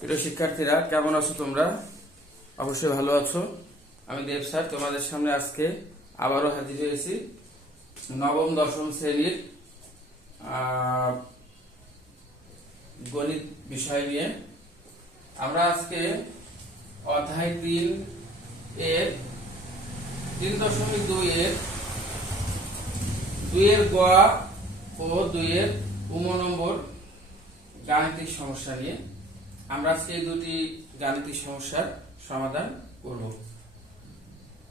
প্রিয় শিক্ষার্থীরা, কেমন আছো তোমরা? অবশ্যই ভালো আছো। আমি দেব স্যার, তোমাদের সামনে আজকে আবারও হাজির হয়েছি। নবম, দশম শ্রেণির গণিত বিষয় নিয়ে। আমরা আজকে অধ্যায় তিন এর, তিন দশমিক দুই এর, দুইয়ের গোয়া ও দুইয়ের উম নম্বর গাণিতিক সমস্যা নিয়ে। আমরা এই দুটি গাণিতিক সমস্যার সমাধান করব।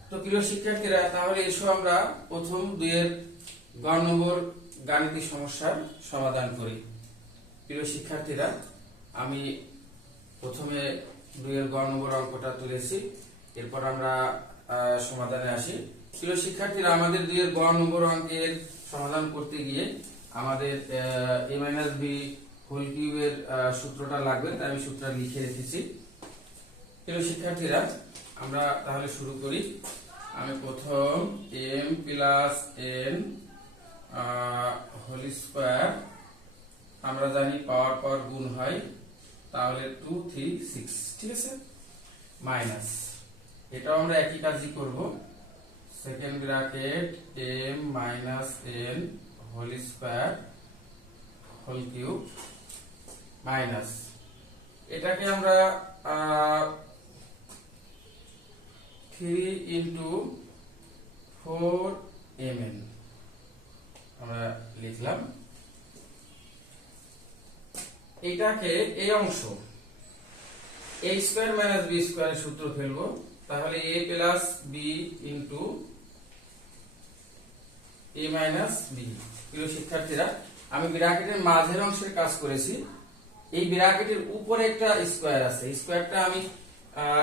তো প্রিয় শিক্ষার্থীরা, তাহলে এসো আমরা প্রথম দুইয়ের গ নম্বর গাণিতিক সমস্যার সমাধান করি। প্রিয় শিক্ষার্থীরা, আমি প্রথমে দুইয়ের গ নম্বর অঙ্কটা তুলেছি, এরপর আমরা সমাধানে আসি। প্রিয় শিক্ষার্থীরা, আমাদের দুইয়ের গ নম্বর অঙ্কের সমাধান করতে গিয়ে আমাদের এ মাইনাস বি হোল কিউবের সূত্রটা লাগবে, তাই আমি সূত্রটা লিখে রেখেছি। প্রিয় শিক্ষার্থীরা, আমরা তাহলে শুরু করি। আমি প্রথম M plus N whole square আমরা জানি পাওয়ার পাওয়ার গুণ হয়, তাহলে টু থ্রি সিক্স ঠিক আছে? মাইনাস এটাও আমরা একই কাজই করব। Second bracket M minus N whole square whole cube minus. এটাকে আমরা থ্রি ইন্টু ফোর এম আমরা লিখলাম। এটাকে এই অংশ, এ স্কোয়ার মাইনাস বি স্কোয়ারের সূত্র ফেলব। তাহলে A plus B into A minus B. শিক্ষার্থীরা, আমি ব্র্যাকেটের মাঝের অংশের কাজ করেছি। এই ব্র্যাকেটের উপরে একটা স্কোয়ার আছে। স্কোয়ারটা আমি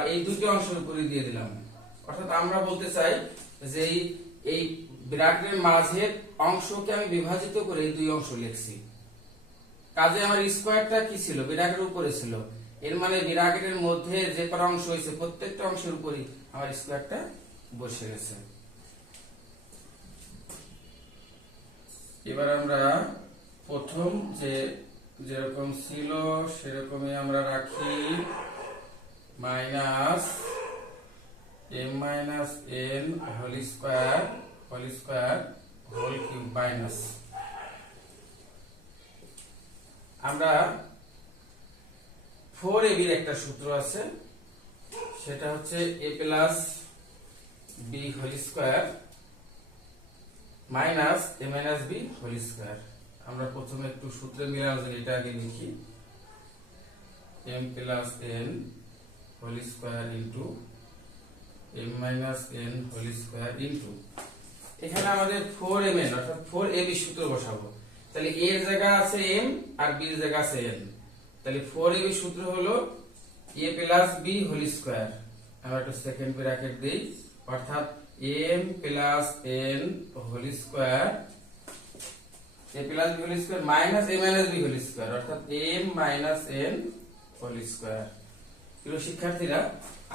এই দুটি অংশের উপরে দিয়ে দিলাম। অর্থাৎ আমরা বলতে চাই যে এই- ব্র্যাকেটের মাঝের অংশকে আমি বিভাজিত করে এই দুই অংশ লিখছি। কাজে আমার স্কোয়ারটা কি ছিল? বিরাকের উপরে ছিল। এর মানে বিরাকের মধ্যে যে কটা অংশ হয়েছে, প্রত্যেকটা অংশের উপরে আমার স্কোয়ারটা বসে গেছে। এবার আমরা প্রথম যে যেরকম ছিল, সেরকমই আমরা রাখি। Minus M minus N whole square whole square whole cube minus. আমরা ফোর এবির একটা সূত্র আছে, সেটা হচ্ছে A plus B whole square minus A minus B whole square. আমরা প্রথমে একটু সূত্রে মিলানো যায় এটা আগে লিখি। M plus N whole square into M minus N whole square into এখানে আমাদের ফোর এম এন অর্থাৎ ফোর এ বি সূত্র বসাবো। তাহলে এর জায়গা আছে এম আর বির জায়গা আছে এন তাহলে ফোর এ বি সূত্র হলো A plus B whole square আমরা একটু সেকেন্ড ব্র্যাকেট দিই। অর্থাৎ M plus N whole square A plus B whole square minus A minus B whole square অর্থাৎ M minus N whole square প্রিয় শিক্ষার্থীরা,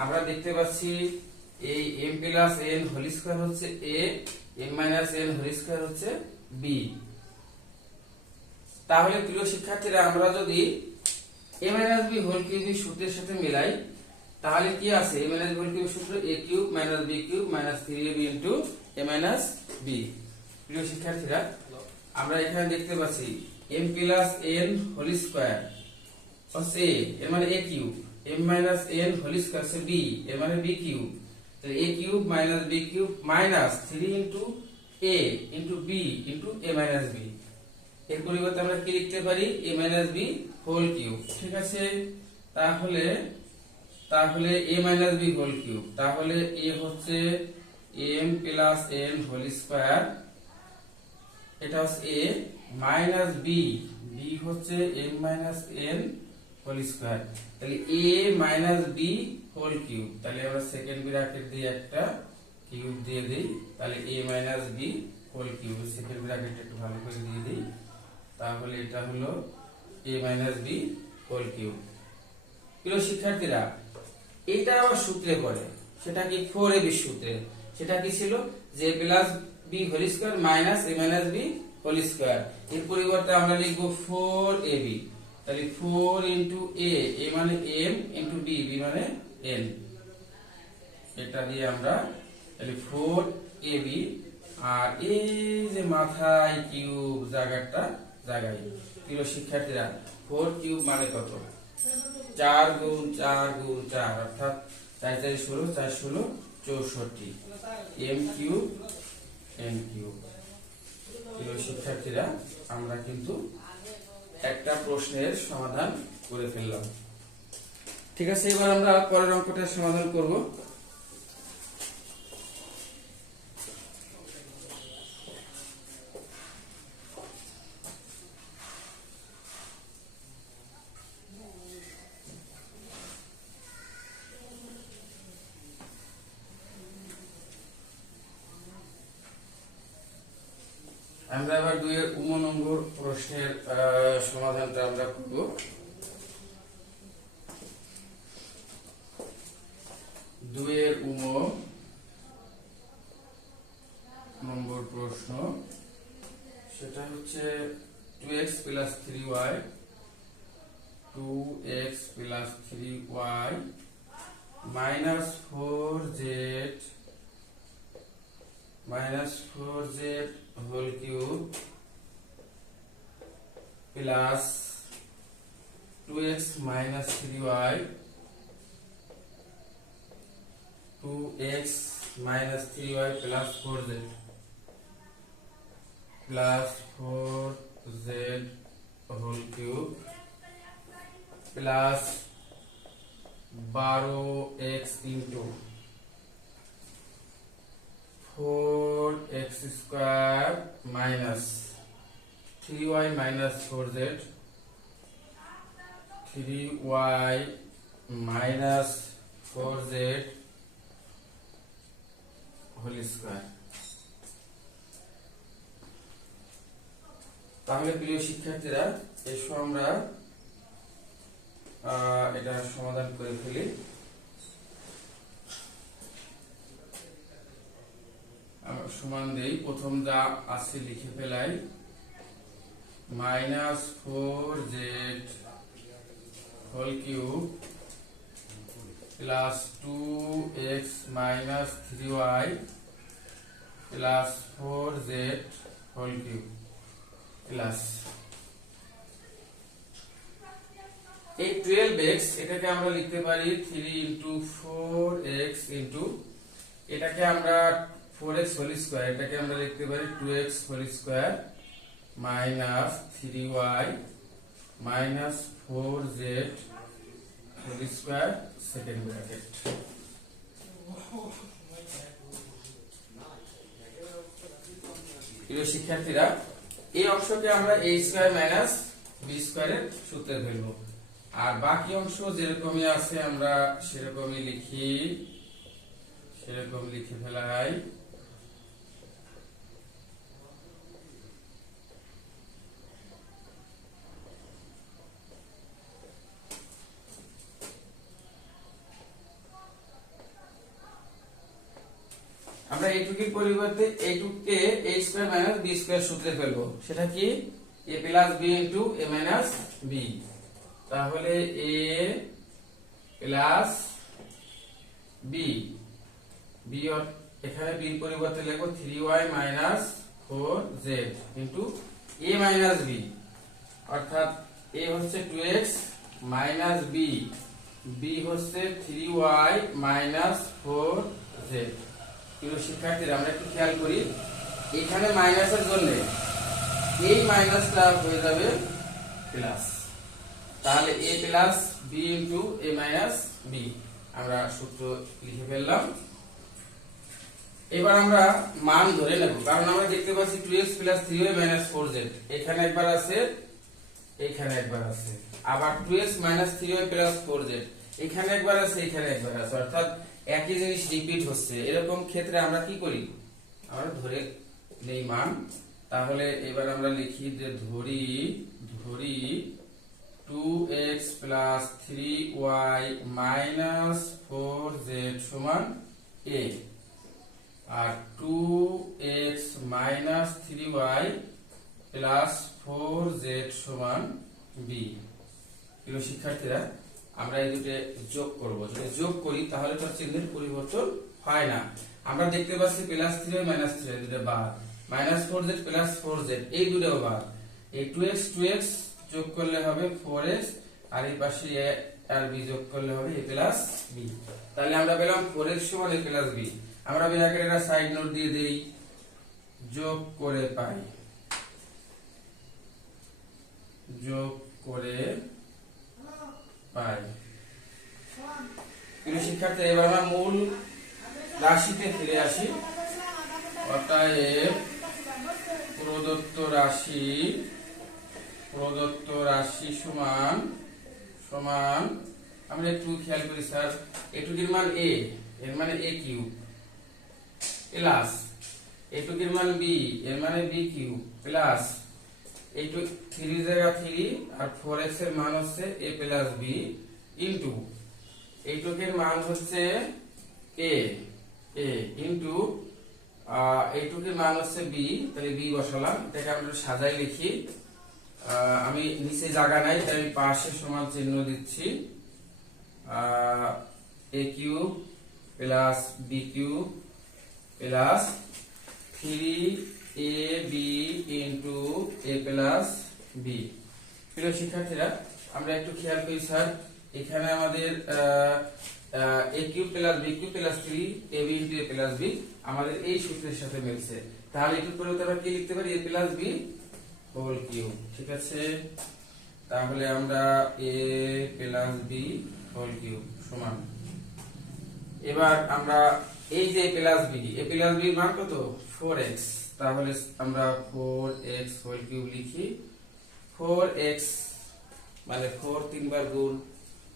আমরা দেখতে পাচ্ছি এই M plus N whole square হচ্ছে A M minus N whole square হচ্ছে B তাহলে প্রিয় শিক্ষার্থীরা, আমরা যদি A minus B whole cube সূত্রের সাথে মিলাই, তাহলে কি আছে? এ মাইনাস হোল কিউব সূত্র A cube minus B cube minus three A B into A minus B প্রিয় শিক্ষার্থীরা আমরা এখানে দেখতে পাচ্ছি M plus N whole square হচ্ছে এ এর মানে A cube M minus N whole square হচ্ছে বি এর মানে বি কিউব তাহলে A cube minus B cube minus three into A into B into A minus B এর পরিবর্তে আমরা কি লিখতে পারি? A minus B whole cube ঠিক আছে? তাহলে তাহলে A minus B whole cube তাহলে এ হচ্ছে M plus N whole square এটা হচ্ছে এ মাইনাস বি বি হচ্ছে M minus N whole square. তাহলে A minus B whole cube. তাহলে আমরা সেকেন্ড ব্র্যাকেট দিয়ে একটা কিউব দিয়ে দিই। তাহলে A minus B whole cube. Second bracket একটু ভালো করে দিয়ে দিই। তাহলে এটা হলো A minus B whole cube. প্রিয় শিক্ষার্থীরা, এটা আবার সূত্রে পড়ে। সেটা কি ফোর এ বি সূত্রে? সেটা কি ছিল? যে plus B whole square minus A minus B whole square এর পরিবর্তে আমরা লিখব ফোর এ বি তাহলে ফোর ইন্টু এ এ মানে এম ইন্টু বি বি মানে এন এটা দিয়ে আমরা তাহলে ফোর এ বি আর এই যে মাথায় কিউব জায়গাটা, জায়গায়, প্রিয় শিক্ষার্থীরা ফোর কিউব মানে কত? চার গুণ চার গুণ চার, অর্থাৎ চার চার ষোলো চার ষোলো, চৌষট্টি। এম কিউব শিক্ষার্থীরা, আমরা কিন্তু একটা প্রশ্নের সমাধান করে ফেললাম। ঠিক আছে, এবার আমরা পরের অঙ্কটা সমাধান করব। আমরা এবার দুইয়ের উম নম্বর প্রশ্নের সমাধানটা আমরা করব। দুইয়ের উম নম্বর প্রশ্ন, সেটা হচ্ছে two X plus three Y two X plus three Y minus four Z minus 4z whole cube plus 2x minus 3y 2x minus 3y plus 4z plus 4z whole cube plus 12x into 4x square minus 3y minus 4z 3y minus 4z whole square তাহলে প্রিয় শিক্ষার্থীরা এসো আমরা এটা সমাধান করে ফেলি সমান দেই। প্রথম যা আছে লিখে ফেলাই। Minus four Z whole cube plus two X minus three Y plus four Z whole cube plus. এই টুয়েলভ এক্স এটাকে আমরা লিখতে পারি three into four X into, এটাকে আমরা ফোর এক্স হোল স্কোয়ার এটাকে আমরা লিখতে পারি two X whole square minus three Y minus four Z whole square second bracket প্রিয় শিক্ষার্থীরা, এই অংশকে আমরা এ স্কোয়ার মাইনাস বি স্কোয়ারের সূত্রে ফেলব আর বাকি অংশ যেরকমই আছে আমরা সেরকমই লিখি, সেরকম লিখে ফেলাই আমরা এইটুকির পরিবর্তে এইটুককে A square minus B square সূত্রে ফেলব। সেটা কি? A plus B into A minus B তাহলে এ প্লাস বি বি এখানে বির পরিবর্তে লিখব three Y minus four Z into A minus B অর্থাৎ এ হচ্ছে two X minus B B হচ্ছে three Y minus four Z শিক্ষার্থীরা, আমরা একটু খেয়াল করি, এখানে মাইনাসের জন্য এই মাইনাসটা হয়ে যাবে প্লাস তাহলে A plus B into A minus B আমরা সূত্র লিখে ফেললাম। এবার আমরা মান ধরে নেব, কারণ আমরা দেখতে পাচ্ছি two X plus three Y minus four Z এখানে একবার আছে, এখানে একবার আছে। আবার two X minus three Y plus four Z এখানে একবার আছে, এখানে একবার আছে। অর্থাৎ একই জিনিস রিপিট হচ্ছে। এরকম ক্ষেত্রে আমরা কি করি? আমরা ধরে নেই মান, তাহলে এবার আমরা লিখি যে ধরি ধরি two X plus three Y minus four Z সমান A R two X minus three Y plus four Z সমান বি শিক্ষার্থীরা আমরা এই দুটো যোগ করব। যদি যোগ করি, তাহলে তার চিহ্নের পরিবর্তন হয় না। আমরা দেখতে পাচ্ছি প্লাস থ্রি মাইনাস থ্রি দুটো বাদ। Minus four Z plus four Z এই দুটো বাদ। এই টু এক্স টু এক্স যোগ করলে হবে ফোর এক্স আর এই পাশে এ আর বি যোগ করলে হবে এ প্লাস বি তাহলে আমরা পেলাম ফোর এক্স সমান এ প্লাস বি আমরা ব্র্যাকেটের একটা সাইড নোট দিয়ে দেই, যোগ করে পাই। যোগ করে প্রিয় শিক্ষার্থী, এবার আমরা মূল রাশিতে ফিরে আসি। অতএব প্রদত্ত রাশি প্রদত্ত রাশি সমান সমান, আমরা একটু খেয়াল করি, স্যার, এটুকির মান এ এর মানে এ কিউব প্লাস এটুকির মান বি এর মানে বি কিউব প্লাস এইটু থ্রি জায়গা থ্রি আর ফোর এক্সের মান হচ্ছে এ প্লাস বি ইন্টু এইটুকের মান হচ্ছে এ এ ইন্টু এইটুকের মান হচ্ছে বি তাহলে বি বসালাম। এটাকে আমরা সাজাই লিখি। আমি নিচে জায়গা নাই, তাই আমি পাশে সমান চিহ্ন দিচ্ছি। A cube plus B cube plus three A B into A plus B প্রিয় শিক্ষার্থীরা, আমরা একটু খেয়াল করি, স্যার, এখানে আমাদের A cube plus B cube plus three A B into A plus B আমাদের এই সূত্রের সাথে মিলছে। তাহলে একটু করে আমরা কি লিখতে পারি? A plus B whole cube ঠিক আছে? তাহলে আমরা A plus B whole cube সমান। এবার আমরা এই যে plus B A plus B মান কত? ফোর এক্স তাহলে আমরা ফোর এক্স হোল কিউব লিখি। ফোর এক্স মানে ফোর তিনবার গুণ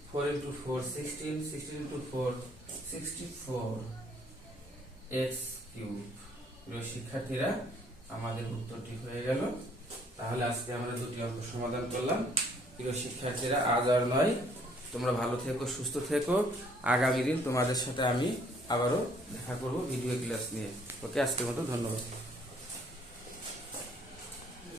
four into four sixteen sixteen into four sixty four X cube প্রিয় শিক্ষার্থীরা, আমাদের উত্তরটি হয়ে গেল। তাহলে আজকে আমরা দুটি অঙ্ক সমাধান করলাম। প্রিয় শিক্ষার্থীরা, আজ আর নয়। তোমরা ভালো থেকো, সুস্থ থেকো। আগামী দিন তোমাদের সাথে আমি আবারও দেখা করব ভিডিও ক্লাস নিয়ে। ওকে আজকের মতো ধন্যবাদ।